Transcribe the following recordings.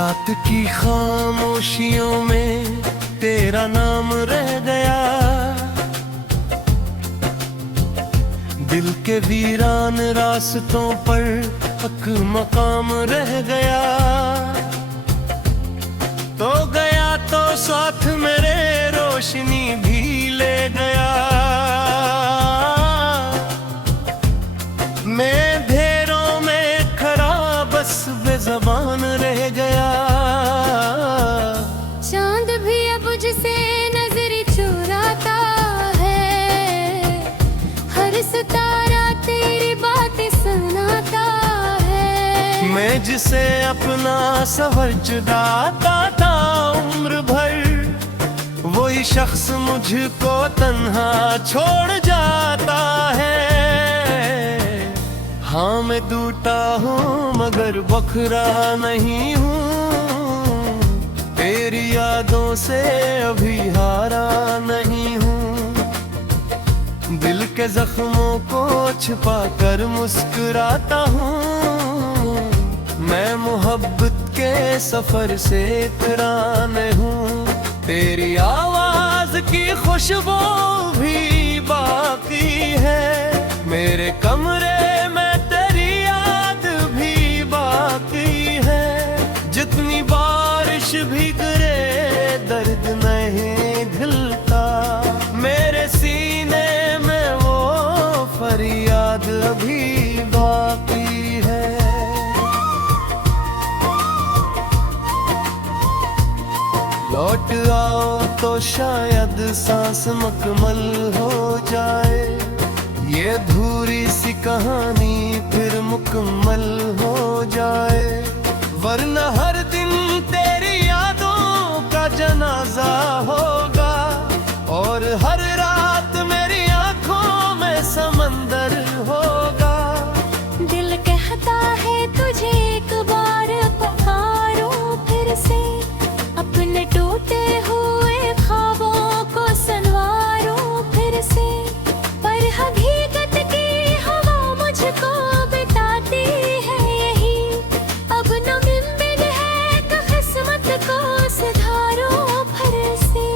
रात की खामोशियों में तेरा नाम रह गया, दिल के वीरान रास्तों पर हक मकाम रह गया। तो गया तो साथ मेरे रोशनी भी ले गया, मैं अंधेरों में खड़ा बस बेज़बान रह गया। चांद भी अब मुझसे नजर चुराता है, हर सितारा तेरी बातें सुनाता है। मैं जिसे अपना सफर जुदाता था उम्र भर, वही शख्स मुझको तन्हा छोड़ जाता है। हाँ मैं टूटा हूँ मगर बखरा नहीं हूँ, तेरी यादों से अभी हारा नहीं हूँ। दिल के जख्मों को छिपा कर मुस्कुराता हूँ, मैं मोहब्बत के सफर से इतरान हूँ। तेरी आवाज की खुशबू भी बाकी है मेरे कमरे में, तेरी याद भी बाकी है। जितनी बारिश भी गिरे दर्द नहीं ढलता, मेरे सीने में वो फरियाद अभी बाकी है। लौट आओ तो शायद सांस मुकम्मल हो जाए, ये अधूरी सी कहानी फिर मुकम्मल हो जाए। वरना हर दिन तेरी यादों का जनाजा होगा, और हर रात मेरी आंखों में समंदर होगा। दिल कहता है तुझे एक बार पुकारो फिर से, अपने टूटे हुए ख्वाबों को संवारो फिर से। पर हकीकत की हवा मुझको बताती है यही, अब न मुमकिन है कि किस्मत को सुधारो फिर से।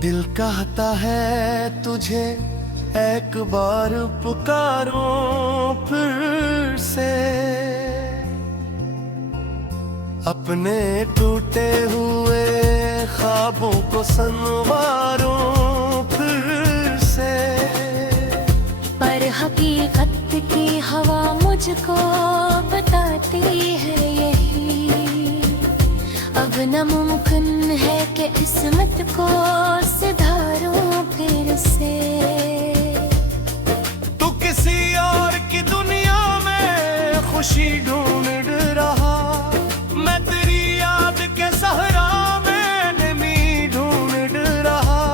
दिल कहता है तुझे एक बार पुकारो फिर से, अपने टूटे हुए ख्वाबों को संवारो फिर से। पर हकीकत की हवा मुझको बताती है यही, अब नामुमकिन है कि किस्मत को सुधारो फिर से। तू किसी और की दुनिया में खुशी ढूंढ रहा, मैं तेरी याद के सहरा में नमी ढूंढ रहा।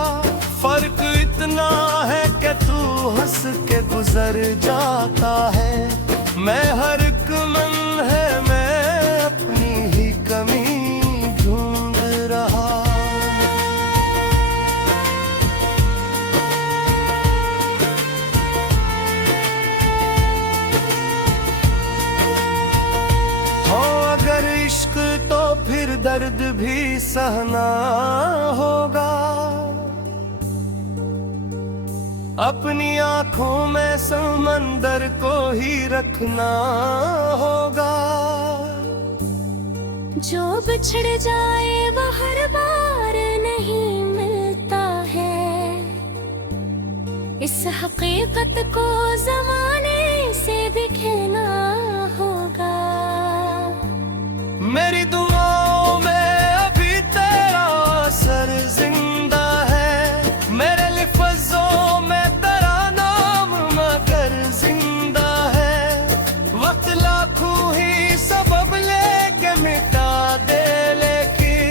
फर्क इतना है कि तू हंस के गुजर जाता है, मैं हर एक लम्हे में अपनी ही कमी ढूंढ रहा। हो अगर इश्क तो फिर दर्द भी सहना होगा, अपनी आंखों में समंदर को ही रखना होगा। जो बिछड़ जाए वो हर बार नहीं मिलता है, इस हकीकत को जमाने से दिखना होगा। मेरी दुआओं में अभी तेरा असर जिंदा है, मेरे लिफ़्ज़ों में तेरा नाम मगर जिंदा है। वक्त लाखों ही सबब लेके मिटा दे, लेकिन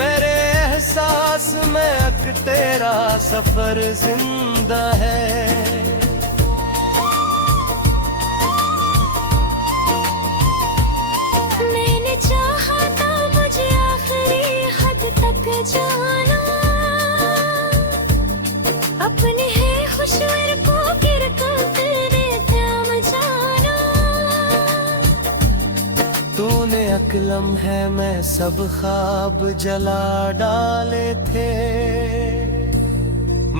मेरे एहसास में अक तेरा सफर जिंदा है। मैंने चाहा था मुझे आखिरी हद तक जाना, अपने है खुशवर को गिर कर तेरे थाम जाना। तक लम्हे में सब ख्वाब जला डाले थे।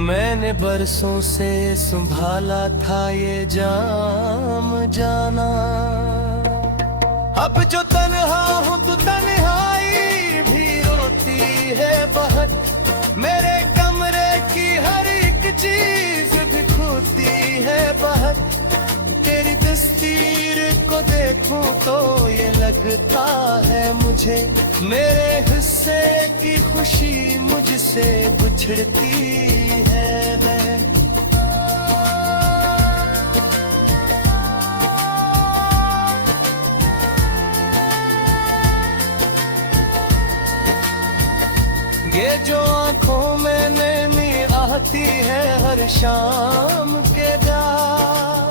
मैंने बरसों से संभाला था ये जाम जाना। अब जो तन्हा हूँ तो तन्हाई भी रोती है बहुत। मेरे कमरे की हर एक चीज भी खोती है बहुत। तेरी तस्वीर को देखूं तो ये लगता है मुझे मेरे हिस्से की खुशी मुझसे बिछड़ती है। ये जो आंखों में नैनी आती है हर शाम के बाद,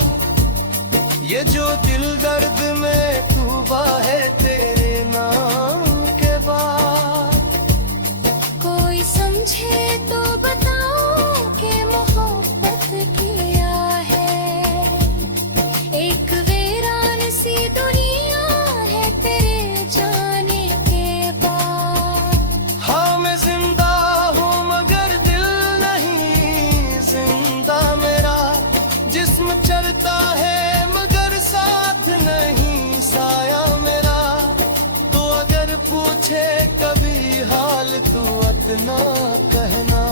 ये जो दिल दर्द में डूबा है तेरे नाम के बाद। कोई समझे तो बताओ कि मोहब्बत किया है। एक वीरान सी दुनिया है तेरे जाने के बाद। हाँ मैं जिंदा हूँ मगर दिल नहीं जिंदा मेरा। जिस्म चलता है साथ नहीं साया मेरा। तो अगर पूछे कभी हाल तू अपना कहना।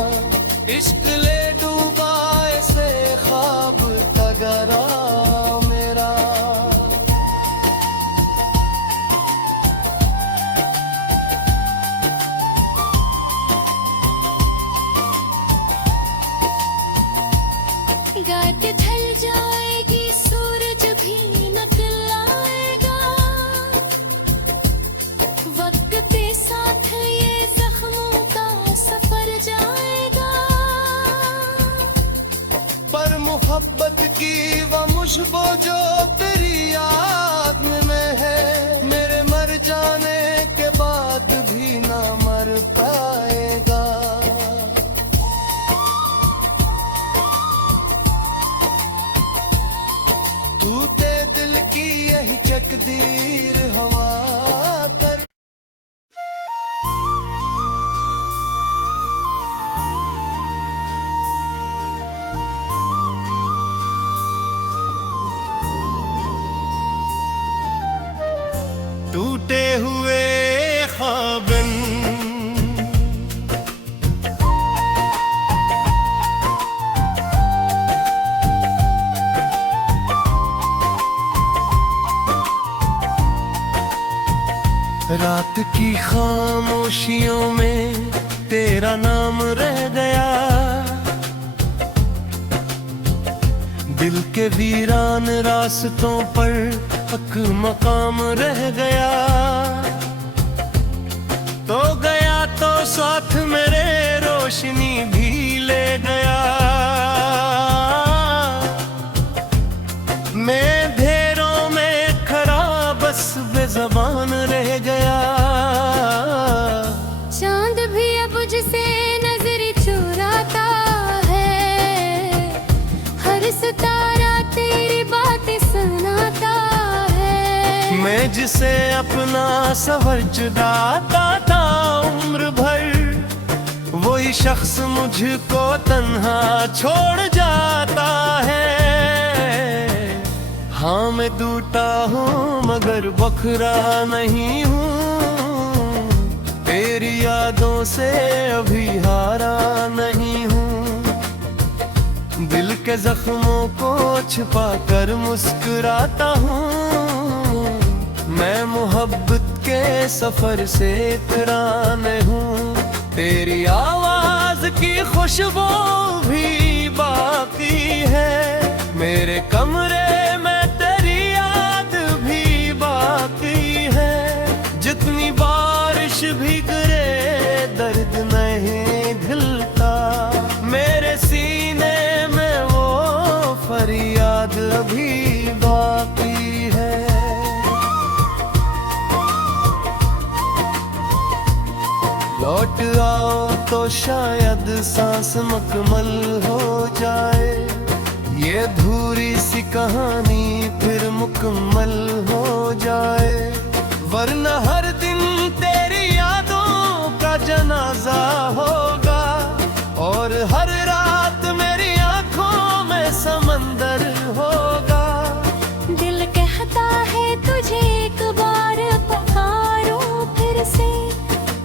इश्क ले डूबा ऐसे ख्वाब तगरा मेरा। गाट ढल जाएगी सूरज भी निकल आएगा। वक्त के साथ ये जख्मों का सफर जाएगा। पर मोहब्बत की वो मुझको जो तेरी याद में है, मेरे मर जाने के बाद भी ना मर पाएगा। टूटे दिल की यही तकदीर हवा कर। टूटे हुए ख्वाबन रात की खामोशियों में तेरा नाम रह गया। दिल के वीरान रास्तों पर हक मकाम रह गया। तो गया तो साथ मेरे रोशनी भी ले गया। मैं धेरों में खड़ा बस बेज़बान रह गया। चांद भी अब मुझसे नजर चुराता है। हर सितारा तेरी बातें सुनाता है। मैं जिसे अपना सफर जुदाता था उम्र भर, वही शख्स मुझको तन्हा छोड़ जाता है। हाँ मैं टूटा हूँ मगर बखरा नहीं हूँ। तेरी यादों से अभी हारा नहीं हूँ। दिल के जख्मों को छिपा कर मुस्कुराता हूँ। मैं मोहब्बत के सफर से इतरान हूँ। तेरी आवाज की खुशबू भी बाकी है। मेरे कमरे में तेरी याद भी बाकी है। जितनी बारिश भी गिरे दर्द नहीं ढलता। मेरे सीने में वो फरियाद अभी बाकी है। लौट आओ तो शायद सांस मुकम्मल हो जाए। ये अधूरी सी कहानी फिर मुकम्मल हो जाए। वरना हर दिन तेरी यादों का जनाजा होगा, और हर रात मेरी आंखों में समंदर होगा। दिल कहता है तुझे एक बार पुकारो फिर से,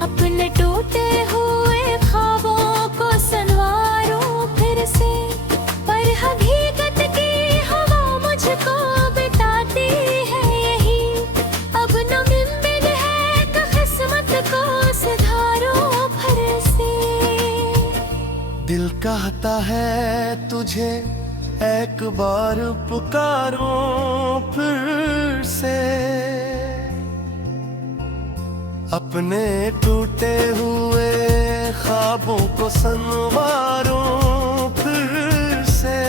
अपने टूटे हुए ख्वाबों को संवारो फिर से। पर हकीकत की हवा मुझको बताती है यही, अब न मुमकिन है कि किस्मत को सुधारो फिर से। दिल कहता है तुझे एक बार पुकारो फिर से, अपने टूटे हुए ख्वाबों को संवारो फिर से।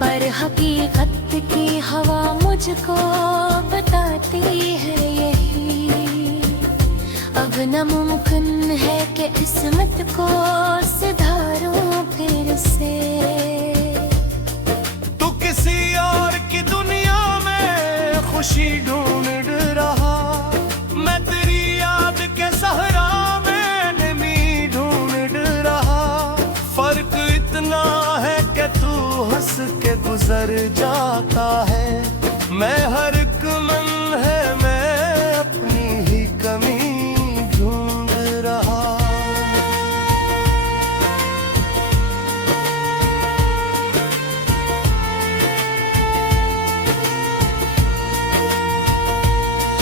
पर हकीकत की हवा मुझको बताती है यही, अब नामुमकिन है कि किस्मत को सुधारो फिर से। तू किसी और की दुनिया में खुशी ढूंढ रहा, मैं तेरी याद के सहरा में नमी ढूंढ रहा। फर्क इतना है कि तू हंस के गुजर जाता है, मैं हर एक मन है मैं अपनी ही कमी ढूंढ रहा।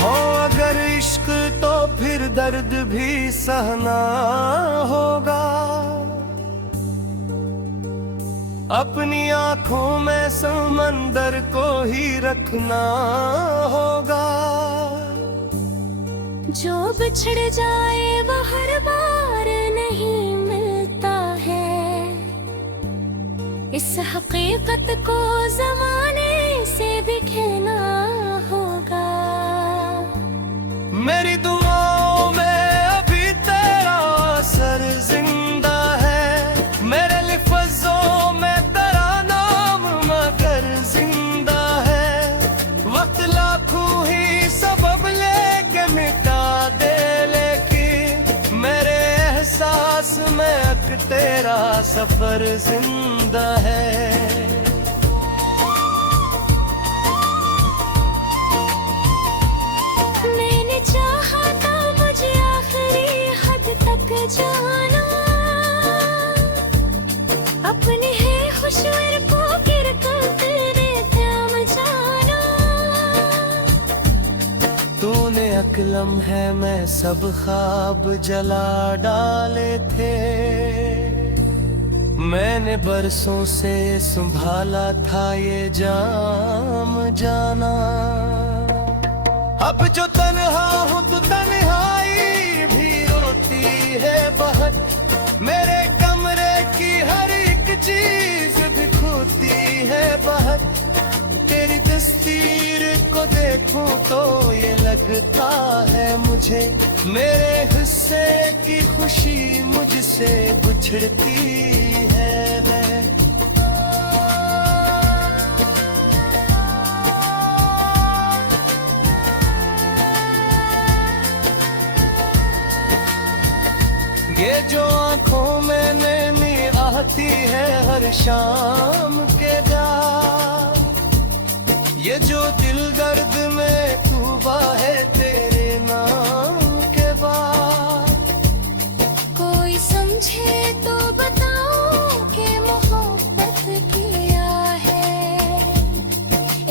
हो अगर इश्क तो फिर दर्द भी सहना होगा, अपनी आंखों में समंदर को ही रखना होगा। जो बिछड़ जाए वो हर बार नहीं मिलता है, इस हकीकत को जमाने से भी कहना होगा। मेरी दुआओं में अभी तेरा असर जिंदा है, मेरे लिफ्ज़ों में तेरा नाम मगर जिंदा है। वक्त लाखों ही सबब लेके मिटा दे, लेकिन मेरे एहसास में अक तेरा सफर जिंदा है। मैंने चाहा था मुझे आखिरी हद तक जाना, अपने है खुशवर को गिर कर तेरे थाम जाना। तूने अकलम है मैं सब ख्वाब जला डाले थे, मैंने बरसों से संभाला था ये जाम जाना। अब जो तन्हा हूँ तो तन्हाई भी रोती है बहुत, मेरे कमरे की हर एक चीज भी खोती है बहुत। तेरी तस्वीर को देखूं तो ये लगता है मुझे, मेरे हिस्से की खुशी मुझसे बिछड़ती है। ये जो आंखों में नमी आती है हर शाम के बाद, ये जो दिल दर्द में डूबा है तेरे नाम के बाद। कोई समझे तो बताओ कि मोहब्बत किया है,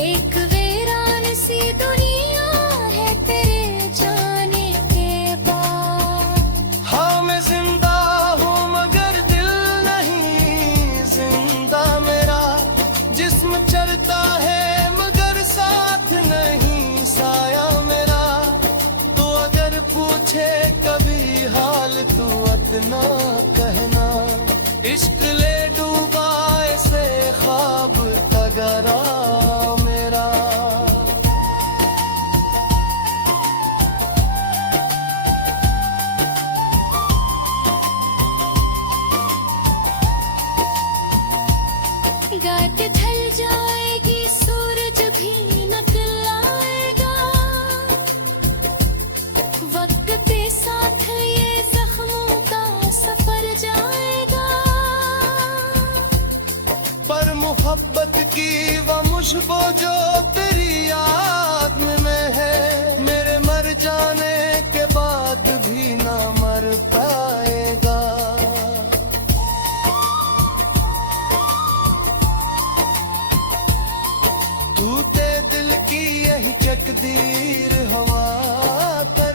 एक वीरान सी दुनिया है तेरे जाने के बाद। हाँ मैं जिंदा हूँ मगर दिल नहीं जिंदा मेरा, जिस्म चलता है मगर साथ नहीं साया मेरा। तो अगर पूछे कभी हाल तू अपना कहना, इश्क ले डूबा ऐसे ख्वाब तगरा मेरा। रात ढल जाएगी सूरज भी निकल आएगा, की वो मुझको जो तेरी याद में है, मेरे मर जाने के बाद भी ना मर पाएगा। टूटे दिल की यही तकदीर हवा कर।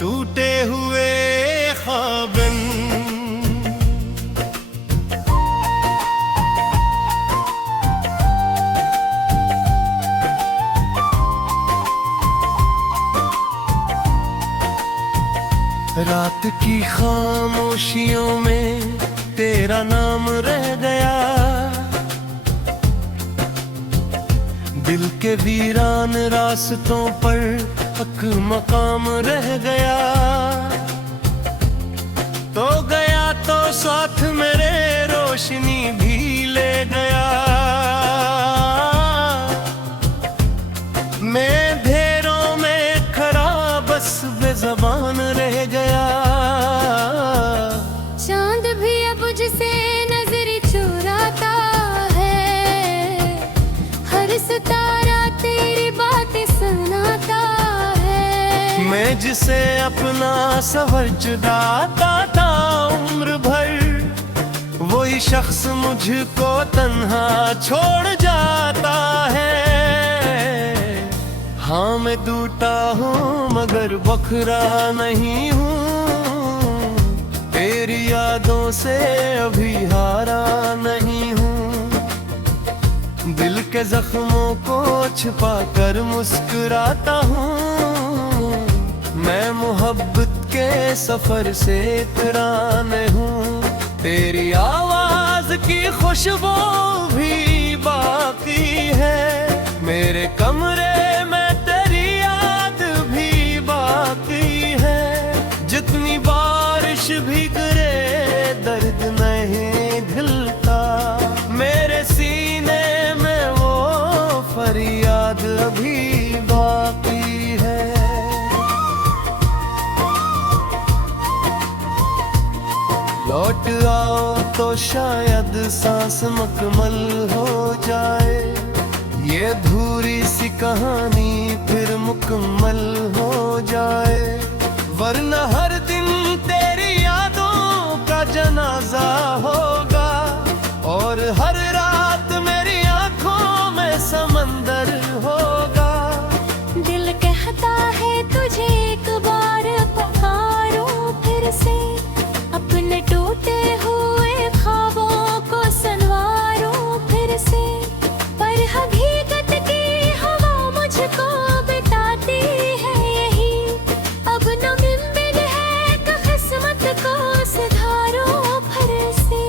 टूटे हुए ख्वाबन रात की खामोशियों में तेरा नाम रह गया, दिल के वीरान रास्तों पर हक मकाम रह गया। तो गया तो साथ मेरे रोशनी भी ले गया, मैं अंधेरों में खड़ा बस बेज़बान रह गया। चांद भी अब जिसे नजर चुराता है, हर सितारा तेरी बातें सुनाता है। मैं जिसे अपना सफर जुदाता था उम्र भर, वही शख्स मुझको तन्हा छोड़ जाता है। हाँ मैं टूटा हूँ मगर बखरा नहीं हूँ, तेरी यादों से अभी हारा नहीं हूँ। दिल के जख्मों को छिपा कर मुस्कुराता हूँ, मैं मोहब्बत के सफर से इतरान हूँ। तेरी आवाज की खुशबू भी बाकी है, मेरे कमरे में तेरी याद भी बाकी है। जितनी बारिश भी गिरे दर्द नहीं ढलता, मेरे सीने में वो फरियाद अभी बाकी है। लौट आओ तो शायद सांस मुकम्मल हो जाए, ये अधूरी सी कहानी फिर मुकम्मल हो जाए। वरना हर दिन तेरी यादों का जनाजा होगा, और हर रात मेरी आंखों में समंदर होगा। दिल कहता है तुझे एक बार पुकारो फिर से, अपने टूटे हुए ख्वाबों को संवारो फिर से। पर हकीकत की हवा मुझको बताती है यही, अब न मुमकिन है कि किस्मत को सुधारो फिर से।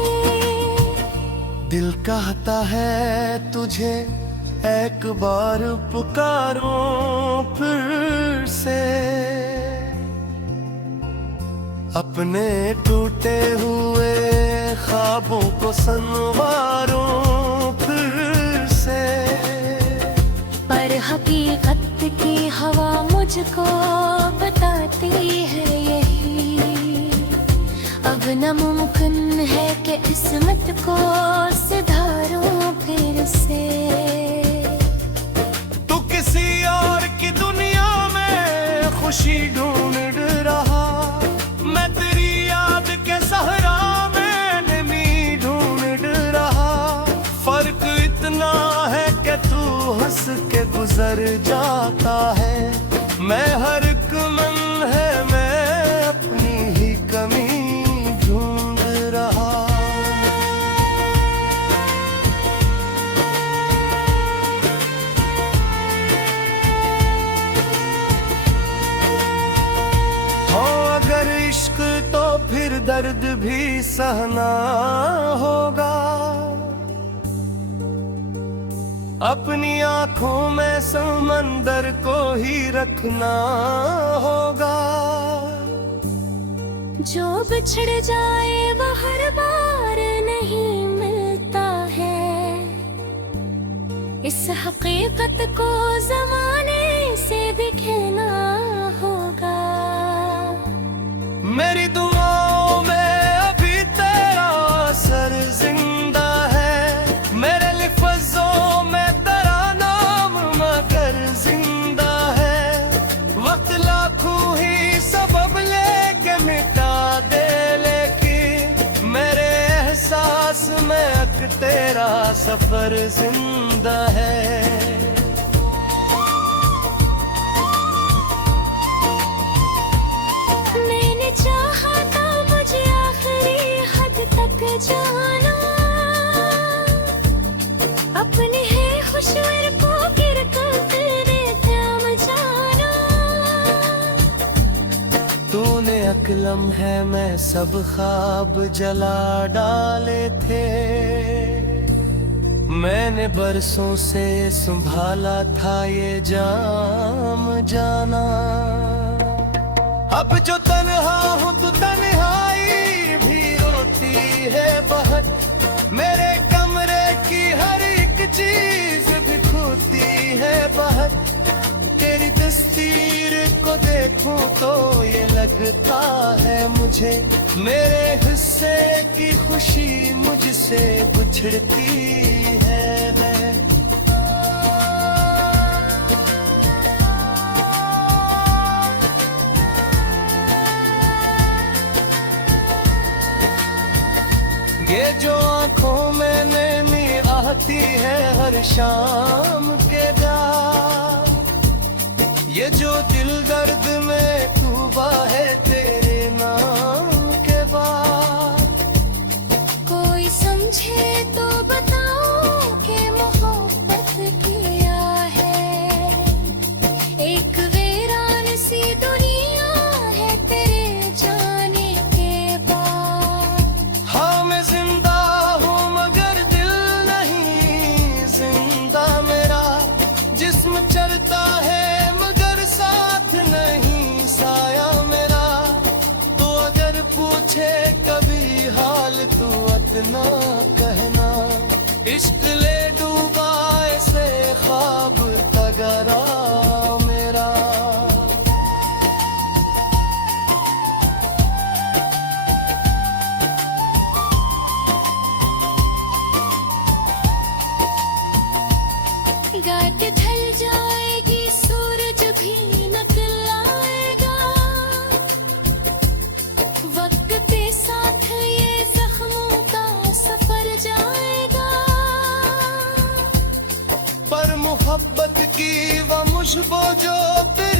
दिल कहता है तुझे एक बार पुकारो फिर से, अपने टूटे हुए ख्वाबों को संवारो फिर से। पर हकीकत की हवा मुझको बताती है यही, अब न मुमकिन है कि किस्मत को सुधारो फिर से। तू किसी और की दुनिया में खुशी ढूंढ रहा, मैं तेरी याद के सहरा में नमी ढूंढ रहा। फर्क इतना है कि तू हंस के गुजर जाता है, मैं हर एक मन है मैं अपनी ही कमी ढूंढ रहा। हो अगर इश्क तो फिर दर्द भी सहना होगा, अपनी आंखों में समंदर को ही रखना होगा। जो बिछड़ जाए वो हर बार नहीं मिलता है, इस हकीकत को जमाने से दिखना होगा। मेरी दुआओं में अभी तेरा असर जिंदा है, मेरे लफ्ज़ों में तेरा नाम मगर जिंदा है। वक्त लाखों ही सबब लेके मिटा दे, लेकिन मेरे एहसास में अक तेरा सफर जिंदा है। मैंने चाहा था मुझे आखिरी हद तक जाना, अपने है खुशवर को गिर कर तेरे थाम जाना। तूने अकलम है मैं सब ख्वाब जला डाले थे, मैंने बरसों से संभाला था ये जाम जाना। अब जो तन्हा हूँ तो तन्हाई भी रोती है बहुत, मेरे कमरे की हर एक चीज भी खोती है बहुत। तेरी तस्वीर को देखूं तो ये लगता है मुझे, मेरे हिस्से की खुशी मुझसे बिछड़ती है। ये जो आंखों में नमी आती है हर शाम के बाद, ये जो दिल दर्द में डूबा है तेरे नाम के बाद। कोई समझे तो बताओ कि मोहब्बत किया है, एक वीरान सी दुनिया है तेरे जाने के बाद। हाँ मैं जिंदा हूँ मगर दिल नहीं जिंदा मेरा, जिस्म चलता है मगर साथ नहीं साया मेरा। तो अगर पूछे कभी हाल तू इतना कहना, इश्क ले डूबा ऐसे ख्वाब तगरा मेरा। गाट ढल जाएगी सूरज भी निकल आएगा, वक्त के साथ ये जख्मों का सफर जाएगा। पर मोहब्बत की वो मुश्बो जो तेरी